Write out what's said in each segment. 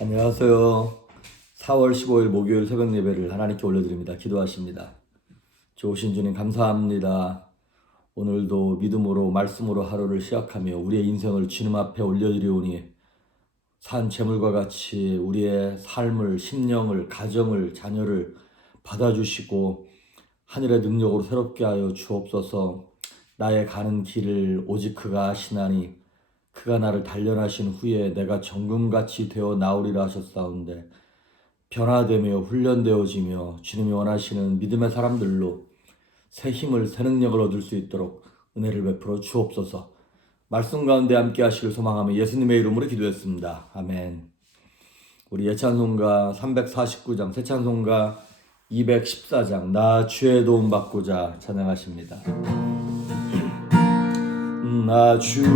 안녕하세요. 4월 15일 목요일 새벽 예배를 하나님께 올려드립니다. 기도하십니다. 좋으신 주님 감사합니다. 오늘도 믿음으로 말씀으로 하루를 시작하며 우리의 인생을 주님 앞에 올려드리오니 산 재물과 같이 우리의 삶을, 심령을, 가정을, 자녀를 받아주시고 하늘의 능력으로 새롭게 하여 주옵소서. 나의 가는 길을 오직 그가 아시나니 그가 나를 단련하신 후에 내가 정금같이 되어 나오리라 하셨사온데 변화되며 훈련되어지며 주님이 원하시는 믿음의 사람들로 새 힘을 새 능력을 얻을 수 있도록 은혜를 베풀어 주옵소서. 말씀 가운데 함께 하시길 소망하며 예수님의 이름으로 기도했습니다. 아멘. 우리 예찬송가 349장, 새찬송가 214장 나 주의 도움 받고자 찬양하십니다. 나 주의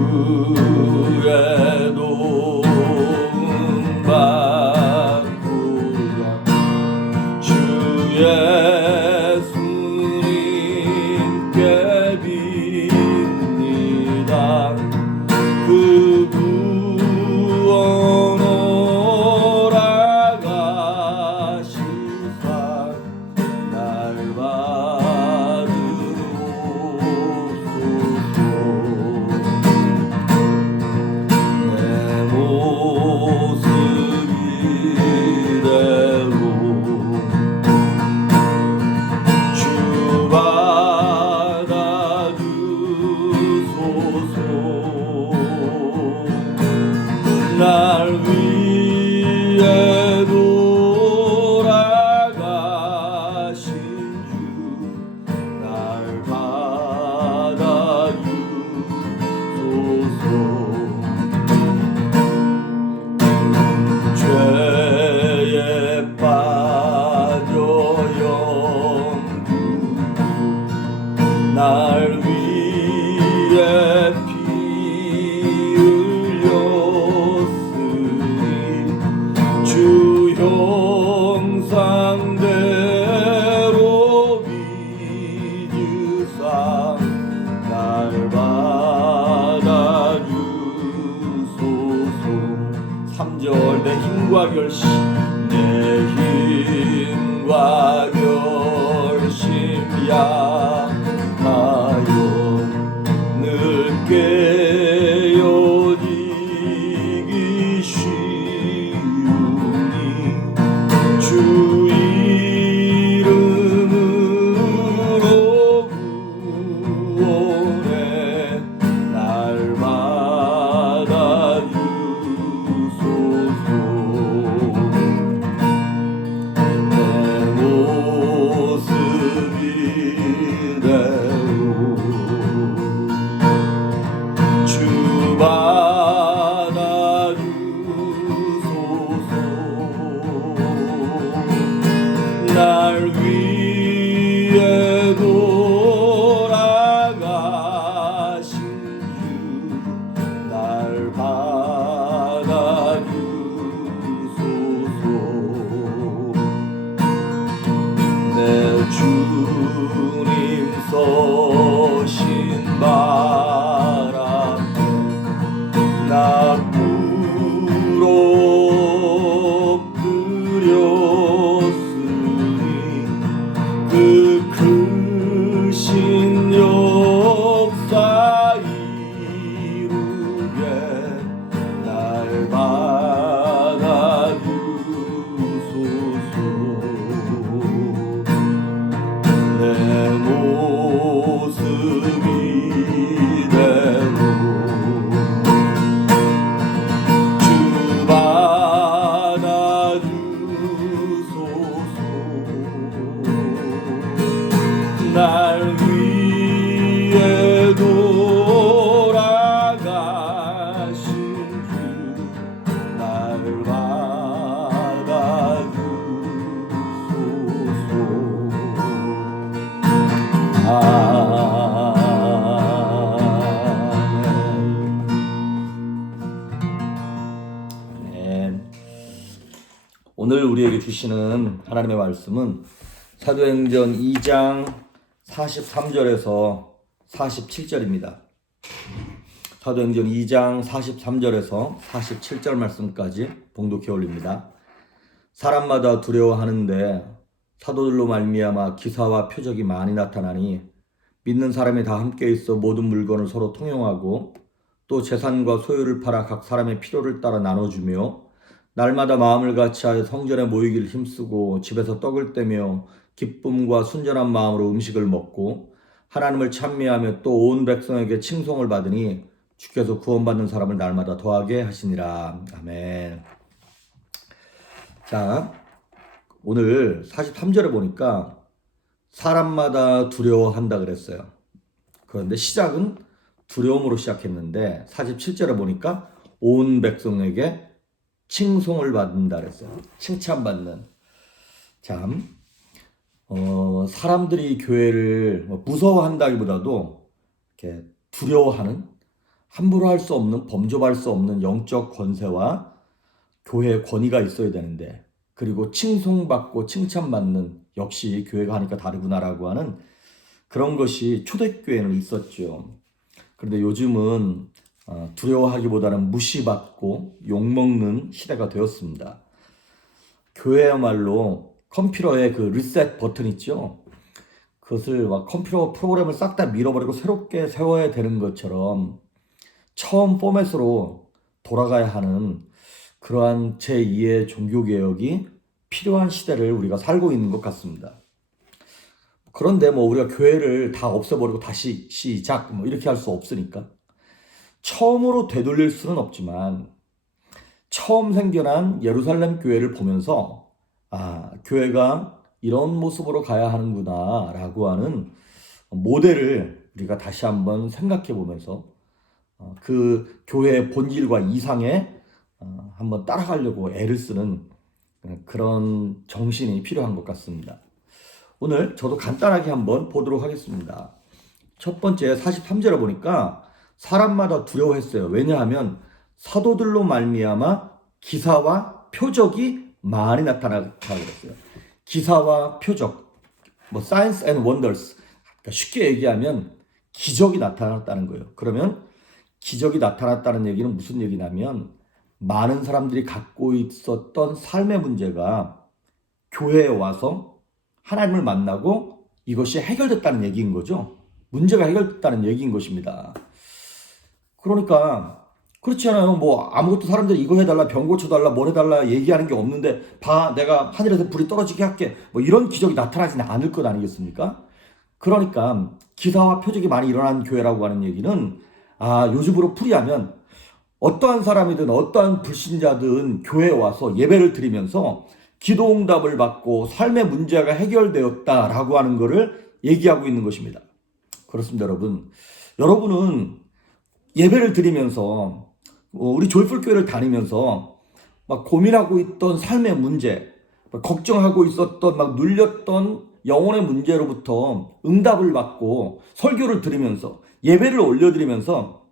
도움 받고자 주 예수님께 빕니다. 그 구원 오라가시사 날 날 위해 돌아가신 주 날 받아주소서. 죄에 빠져 영구 날 위해 주 형상대로 믿으사 날 받아주소서. 3절 내 힘과 결심 내 힘과 결심이야 하여 늘 깨어지기 쉬우니 주 이름으로 구원해 날 받아주소서. 내 모습 이대로 주 받아주소서. 날 위해 돌아가신 주 날 받아주소서. 내 주님 서신 바람 나 부럽드렸으니 그 크신 역사 이루게 날 받아주소서. 내 모습 이대로 주 받아주소서. 날 위해 돌아가신 주 날 받아주소서. 아멘. 오늘 우리에게 주시는 하나님의 말씀은 사도행전 2장 43절에서 47절입니다. 사도행전 2장 43절에서 47절 말씀까지 봉독해 올립니다. 사람마다 두려워하는데 사도들로 말미암아 기사와 표적이 많이 나타나니 믿는 사람이 다 함께 있어 모든 물건을 서로 통용하고 또 재산과 소유를 팔아 각 사람의 필요를 따라 나눠주며 날마다 마음을 같이하여 성전에 모이기를 힘쓰고 집에서 떡을 떼며 기쁨과 순전한 마음으로 음식을 먹고 하나님을 찬미하며 또 온 백성에게 칭송을 받으니 주께서 구원받는 사람을 날마다 더하게 하시니라. 아멘. 자, 오늘 43절에 보니까 사람마다 두려워한다 그랬어요. 그런데 시작은 두려움으로 시작했는데 47절에 보니까 온 백성에게 칭송을 받는다 그랬어요. 칭찬받는. 참, 사람들이 교회를 무서워한다기보다도 이렇게 두려워하는, 함부로 할 수 없는, 범접할 수 없는 영적 권세와 교회의 권위가 있어야 되는데, 그리고 칭송받고 칭찬받는, 역시 교회가 하니까 다르구나라고 하는 그런 것이 초대교회는 있었죠. 그런데 요즘은 두려워하기보다는 무시받고 욕먹는 시대가 되었습니다. 교회야말로 컴퓨터에 그 리셋 버튼 있죠. 그것을 막 컴퓨터 프로그램을 싹 다 밀어버리고 새롭게 세워야 되는 것처럼 처음 포맷으로 돌아가야 하는 그러한 제2의 종교개혁이 필요한 시대를 우리가 살고 있는 것 같습니다. 그런데 우리가 교회를 다 없애버리고 다시 시작 이렇게 할 수 없으니까 처음으로 되돌릴 수는 없지만 처음 생겨난 예루살렘 교회를 보면서 교회가 이런 모습으로 가야 하는구나 라고 하는 모델을 우리가 다시 한번 생각해 보면서 그 교회의 본질과 이상에 한번 따라가려고 애를 쓰는 그런 정신이 필요한 것 같습니다. 오늘 저도 간단하게 한번 보도록 하겠습니다. 첫 번째 43절에 보니까 사람마다 두려워했어요. 왜냐하면 사도들로 말미암아 기사와 표적이 많이 나타나다고 그랬어요. 기사와 표적, science and wonders. 그러니까 쉽게 얘기하면 기적이 나타났다는 거예요. 그러면 기적이 나타났다는 얘기는 무슨 얘기냐면 많은 사람들이 갖고 있었던 삶의 문제가 교회에 와서 하나님을 만나고 이것이 해결됐다는 얘기인 거죠. 문제가 해결됐다는 얘기인 것입니다. 그러니까 그렇지 않아요. 아무것도 사람들이 이거 해달라, 병 고쳐달라, 뭘 해달라 얘기하는 게 없는데 내가 하늘에서 불이 떨어지게 할게. 이런 기적이 나타나지는 않을 것 아니겠습니까? 그러니까 기사와 표적이 많이 일어난 교회라고 하는 얘기는 요즘으로 풀이하면 어떠한 사람이든 어떠한 불신자든 교회에 와서 예배를 드리면서 기도응답을 받고 삶의 문제가 해결되었다라고 하는 것을 얘기하고 있는 것입니다. 그렇습니다, 여러분. 여러분은 예배를 드리면서 우리 조이풀교회를 다니면서 막 고민하고 있던 삶의 문제, 걱정하고 있었던 눌렸던 영혼의 문제로부터 응답을 받고 설교를 들으면서 예배를 올려드리면서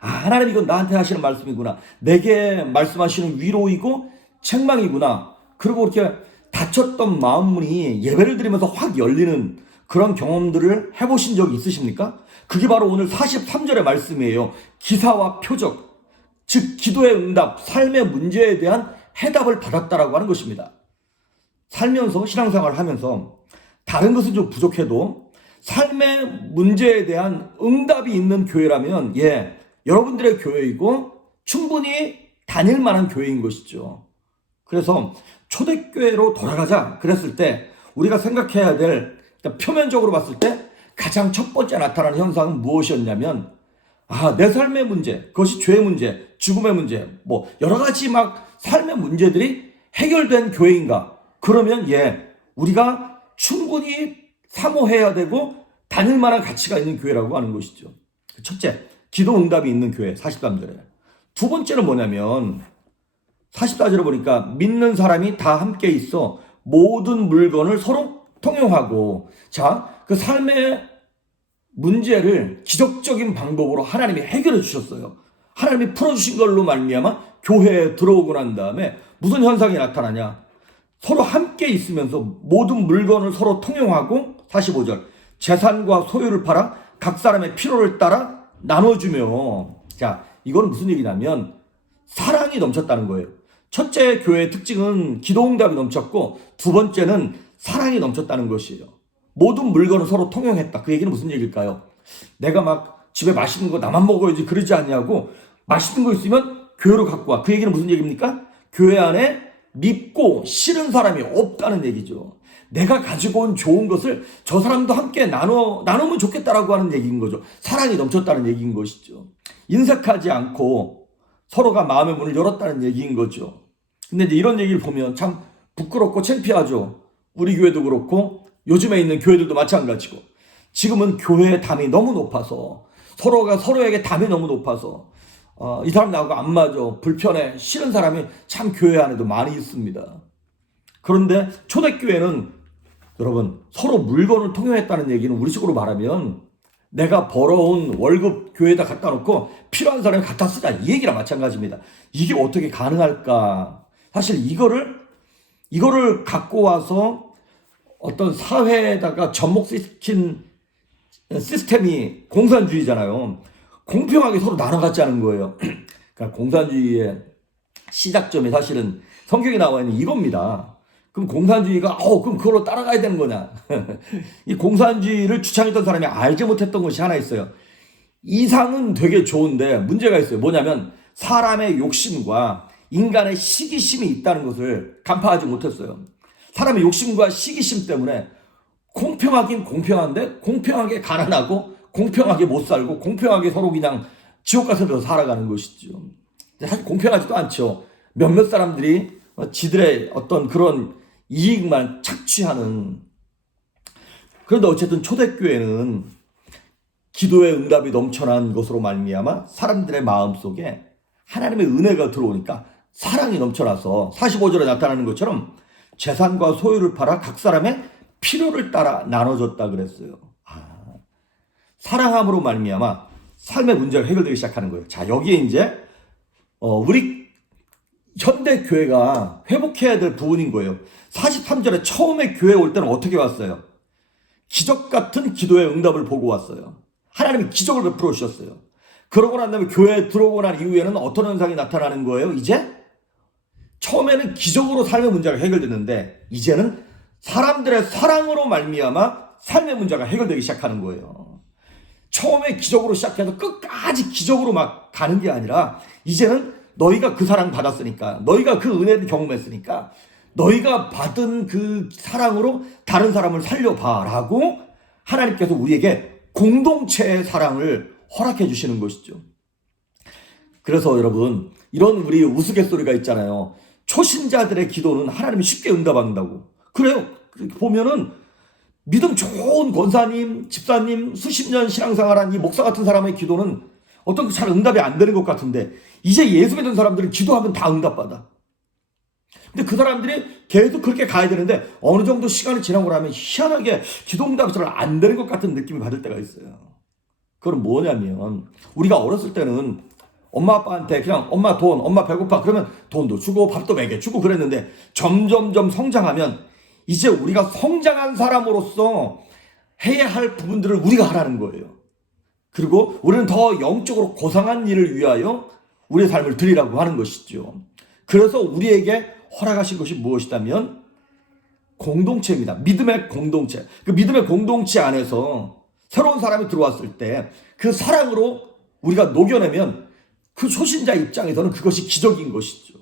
하나님 이건 나한테 하시는 말씀이구나. 내게 말씀하시는 위로이고 책망이구나. 그리고 이렇게 닫혔던 마음문이 예배를 드리면서 확 열리는 그런 경험들을 해보신 적이 있으십니까? 그게 바로 오늘 43절의 말씀이에요. 기사와 표적, 즉 기도의 응답, 삶의 문제에 대한 해답을 받았다라고 하는 것입니다. 살면서 신앙생활을 하면서 다른 것은 좀 부족해도 삶의 문제에 대한 응답이 있는 교회라면 여러분들의 교회이고 충분히 다닐 만한 교회인 것이죠. 그래서 초대교회로 돌아가자 그랬을 때 우리가 생각해야 될, 표면적으로 봤을 때 가장 첫 번째 나타나는 현상은 무엇이었냐면 내 삶의 문제, 그것이 죄의 문제, 죽음의 문제, 여러 가지 삶의 문제들이 해결된 교회인가? 그러면 우리가 충분히 사모해야 되고 다닐 만한 가치가 있는 교회라고 하는 것이죠. 첫째, 기도 응답이 있는 교회 43절에. 두 번째는 뭐냐면 44절에 보니까 믿는 사람이 다 함께 있어 모든 물건을 서로 통용하고, 그 삶의 문제를 기적적인 방법으로 하나님이 해결해 주셨어요. 하나님이 풀어주신 걸로 말미암아 교회에 들어오고 난 다음에 무슨 현상이 나타나냐? 서로 함께 있으면서 모든 물건을 서로 통용하고, 45절 재산과 소유를 팔아 각 사람의 필요를 따라 나눠주며, 자, 이건 무슨 얘기냐면 사랑이 넘쳤다는 거예요. 첫째 교회의 특징은 기도응답이 넘쳤고 두 번째는 사랑이 넘쳤다는 것이에요. 모든 물건을 서로 통용했다. 그 얘기는 무슨 얘기일까요? 내가 막 집에 맛있는 거 나만 먹어야지 그러지 않냐고 맛있는 거 있으면 교회로 갖고 와. 그 얘기는 무슨 얘기입니까? 교회 안에 밉고 싫은 사람이 없다는 얘기죠. 내가 가지고 온 좋은 것을 저 사람도 함께 나누면 좋겠다라고 하는 얘기인 거죠. 사랑이 넘쳤다는 얘기인 것이죠. 인색하지 않고 서로가 마음의 문을 열었다는 얘기인 거죠. 근데 이제 이런 얘기를 보면 참 부끄럽고 창피하죠. 우리 교회도 그렇고 요즘에 있는 교회들도 마찬가지고 지금은 교회의 담이 너무 높아서 서로가 서로에게 담이 너무 높아서 이 사람 나하고 안 맞아, 불편해, 싫은 사람이 참 교회 안에도 많이 있습니다. 그런데 초대교회는 여러분 서로 물건을 통용했다는 얘기는 우리식으로 말하면 내가 벌어온 월급 교회에다 갖다 놓고 필요한 사람이 갖다 쓰자 이 얘기랑 마찬가지입니다. 이게 어떻게 가능할까? 사실 이거를 갖고 와서 어떤 사회에다가 접목시킨 시스템이 공산주의잖아요. 공평하게 서로 나눠갖자는 거예요. 그러니까 공산주의의 시작점이 사실은 성경에 나와 있는 이겁니다. 그럼 공산주의가 그럼 그걸로 따라가야 되는 거냐? 이 공산주의를 주창했던 사람이 알지 못했던 것이 하나 있어요. 이상은 되게 좋은데 문제가 있어요. 뭐냐면 사람의 욕심과 인간의 시기심이 있다는 것을 간파하지 못했어요. 사람의 욕심과 시기심 때문에 공평하긴 공평한데 공평하게 가난하고 공평하게 못 살고 공평하게 서로 그냥 지옥 가서 살아가는 것이죠. 사실 공평하지도 않죠. 몇몇 사람들이 지들의 어떤 그런 이익만 착취하는. 그런데 어쨌든 초대교회는 기도의 응답이 넘쳐난 것으로 말미암아 사람들의 마음속에 하나님의 은혜가 들어오니까 사랑이 넘쳐나서 45절에 나타나는 것처럼 재산과 소유를 팔아 각 사람의 필요를 따라 나눠줬다 그랬어요. 사랑함으로 말미암아 삶의 문제가 해결되기 시작하는 거예요. 자, 여기에 이제 우리 현대 교회가 회복해야 될 부분인 거예요. 43절에 처음에 교회에 올 때는 어떻게 왔어요? 기적 같은 기도의 응답을 보고 왔어요. 하나님이 기적을 베풀어 주셨어요. 그러고 난 다음에 교회에 들어오고 난 이후에는 어떤 현상이 나타나는 거예요? 이제 처음에는 기적으로 삶의 문제가 해결됐는데 이제는 사람들의 사랑으로 말미암아 삶의 문제가 해결되기 시작하는 거예요. 처음에 기적으로 시작해서 끝까지 기적으로 막 가는 게 아니라 이제는 너희가 그 사랑 받았으니까, 너희가 그 은혜를 경험했으니까 너희가 받은 그 사랑으로 다른 사람을 살려봐라고 하나님께서 우리에게 공동체의 사랑을 허락해 주시는 것이죠. 그래서 여러분, 이런 우리 우스갯소리가 있잖아요. 초신자들의 기도는 하나님이 쉽게 응답한다고. 그래요. 보면은 믿음 좋은 권사님, 집사님, 수십 년 신앙생활한 이 목사 같은 사람의 기도는 어떤 잘 응답이 안 되는 것 같은데 이제 예수 믿는 사람들은 기도하면 다 응답받아. 근데 그 사람들이 계속 그렇게 가야 되는데 어느 정도 시간이 지나고 나면 희한하게 기도 응답이 잘 안 되는 것 같은 느낌을 받을 때가 있어요. 그건 뭐냐면 우리가 어렸을 때는 엄마 아빠한테 그냥 엄마 돈, 엄마 배고파 그러면 돈도 주고 밥도 먹여주고 그랬는데 점점점 성장하면 이제 우리가 성장한 사람으로서 해야 할 부분들을 우리가 하라는 거예요. 그리고 우리는 더 영적으로 고상한 일을 위하여 우리의 삶을 드리라고 하는 것이죠. 그래서 우리에게 허락하신 것이 무엇이다면 공동체입니다. 믿음의 공동체. 그 믿음의 공동체 안에서 새로운 사람이 들어왔을 때 그 사랑으로 우리가 녹여내면 그 초신자 입장에서는 그것이 기적인 것이죠.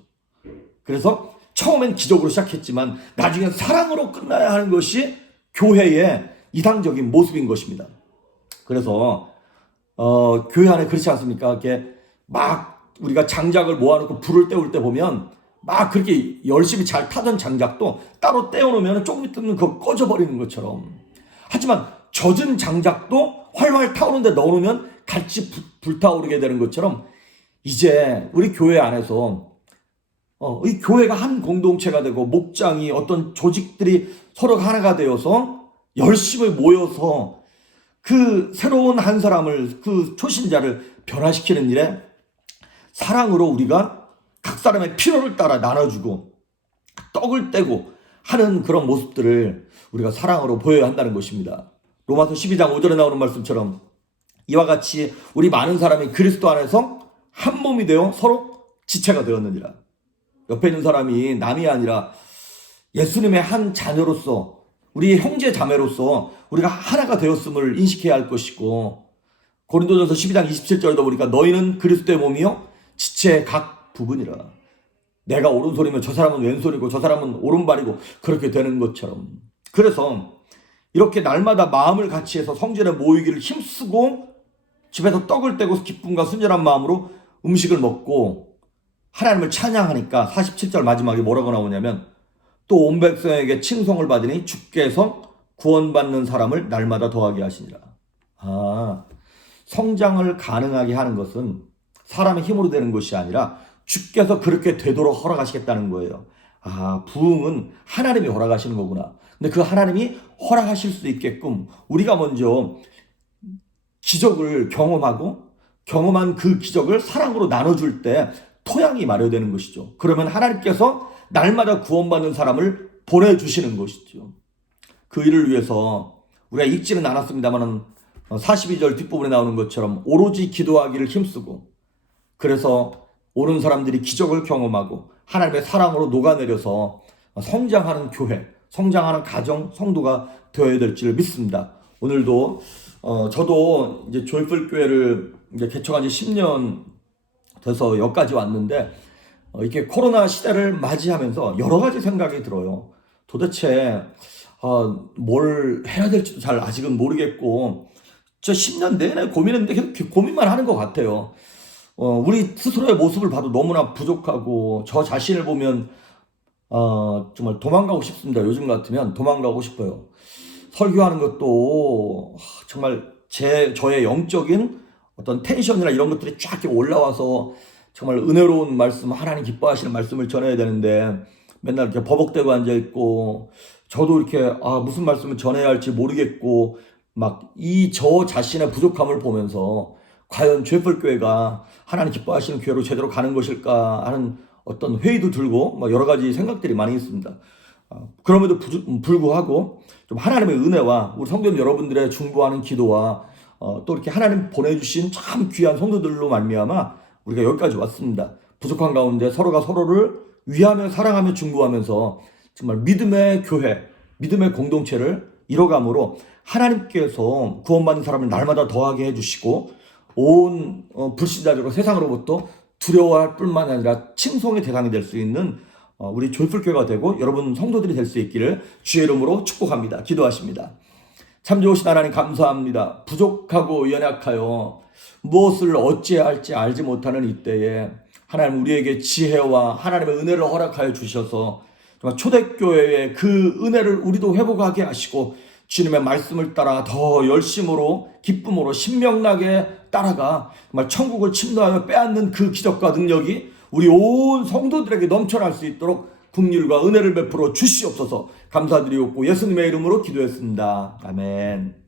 그래서 처음엔 기적으로 시작했지만 나중엔 사랑으로 끝나야 하는 것이 교회의 이상적인 모습인 것입니다. 그래서 교회 안에 그렇지 않습니까? 이렇게 막 우리가 장작을 모아놓고 불을 때울 때 보면 막 그렇게 열심히 잘 타던 장작도 따로 떼어놓으면 조금 있으면 그거 꺼져버리는 것처럼. 하지만 젖은 장작도 활활 타오르는데 넣어놓으면 같이 불타오르게 되는 것처럼 이제 우리 교회 안에서 이 교회가 한 공동체가 되고 목장이 어떤 조직들이 서로 하나가 되어서 열심히 모여서 그 새로운 한 사람을 그 초신자를 변화시키는 일에 사랑으로 우리가 각 사람의 필요를 따라 나눠주고 떡을 떼고 하는 그런 모습들을 우리가 사랑으로 보여야 한다는 것입니다. 로마서 12장 5절에 나오는 말씀처럼 이와 같이 우리 많은 사람이 그리스도 안에서 한 몸이 되어 서로 지체가 되었느니라. 옆에 있는 사람이 남이 아니라 예수님의 한 자녀로서 우리 형제 자매로서 우리가 하나가 되었음을 인식해야 할 것이고, 고린도전서 12장 27절에도 보니까 너희는 그리스도의 몸이요 지체의 각 부분이라. 내가 오른손이면 저 사람은 왼손이고 저 사람은 오른발이고 그렇게 되는 것처럼. 그래서 이렇게 날마다 마음을 같이 해서 성전에 모이기를 힘쓰고 집에서 떡을 떼고 기쁨과 순전한 마음으로 음식을 먹고 하나님을 찬양하니까 47절 마지막에 뭐라고 나오냐면 또 온 백성에게 칭송을 받으니 주께서 구원받는 사람을 날마다 더하게 하시니라. 성장을 가능하게 하는 것은 사람의 힘으로 되는 것이 아니라 주께서 그렇게 되도록 허락하시겠다는 거예요. 부흥은 하나님이 허락하시는 거구나. 근데 그 하나님이 허락하실 수 있게끔 우리가 먼저 기적을 경험한 그 기적을 사랑으로 나눠줄 때 토양이 마련되는 것이죠. 그러면 하나님께서 날마다 구원받는 사람을 보내주시는 것이죠. 그 일을 위해서 우리가 읽지는 않았습니다만 42절 뒷부분에 나오는 것처럼 오로지 기도하기를 힘쓰고, 그래서 오는 사람들이 기적을 경험하고 하나님의 사랑으로 녹아내려서 성장하는 교회, 성장하는 가정, 성도가 되어야 될지를 믿습니다. 오늘도 저도 이제 조이풀 교회를 이제 개척한 지 10년 돼서 여기까지 왔는데, 이렇게 코로나 시대를 맞이하면서 여러 가지 생각이 들어요. 도대체 뭘 해야 될지도 잘 아직은 모르겠고, 저 10년 내내 고민했는데 계속 고민만 하는 것 같아요. 우리 스스로의 모습을 봐도 너무나 부족하고, 저 자신을 보면 정말 도망가고 싶습니다. 요즘 같으면 도망가고 싶어요. 설교하는 것도 정말 저의 영적인 어떤 텐션이나 이런 것들이 쫙 이렇게 올라와서 정말 은혜로운 말씀, 하나님 기뻐하시는 말씀을 전해야 되는데 맨날 이렇게 버벅대고 앉아있고, 저도 이렇게 무슨 말씀을 전해야 할지 모르겠고, 막 저 자신의 부족함을 보면서 과연 조이풀교회가 하나님 기뻐하시는 교회로 제대로 가는 것일까 하는 어떤 회의도 들고 여러 가지 생각들이 많이 있습니다. 그럼에도 불구하고 좀 하나님의 은혜와 우리 성도 여러분들의 중보하는 기도와 또 이렇게 하나님 보내주신 참 귀한 성도들로 말미암아 우리가 여기까지 왔습니다. 부족한 가운데 서로가 서로를 위하며 사랑하며 중보하면서 정말 믿음의 교회, 믿음의 공동체를 이뤄감으로 하나님께서 구원받는 사람을 날마다 더하게 해주시고 온 불신자들과 세상으로부터 두려워할 뿐만 아니라 칭송의 대상이 될 수 있는 우리 조이풀교회가 되고 여러분 성도들이 될 수 있기를 주의 이름으로 축복합니다. 기도하십니다. 참 좋으신 하나님 감사합니다. 부족하고 연약하여 무엇을 어찌해야 할지 알지 못하는 이때에 하나님 우리에게 지혜와 하나님의 은혜를 허락하여 주셔서 정말 초대교회의 그 은혜를 우리도 회복하게 하시고 주님의 말씀을 따라 더 열심으로 기쁨으로 신명나게 따라가 정말 천국을 침노하며 빼앗는 그 기적과 능력이 우리 온 성도들에게 넘쳐날 수 있도록 긍휼과 은혜를 베풀어 주시옵소서. 감사드리옵고 예수님의 이름으로 기도했습니다. 아멘.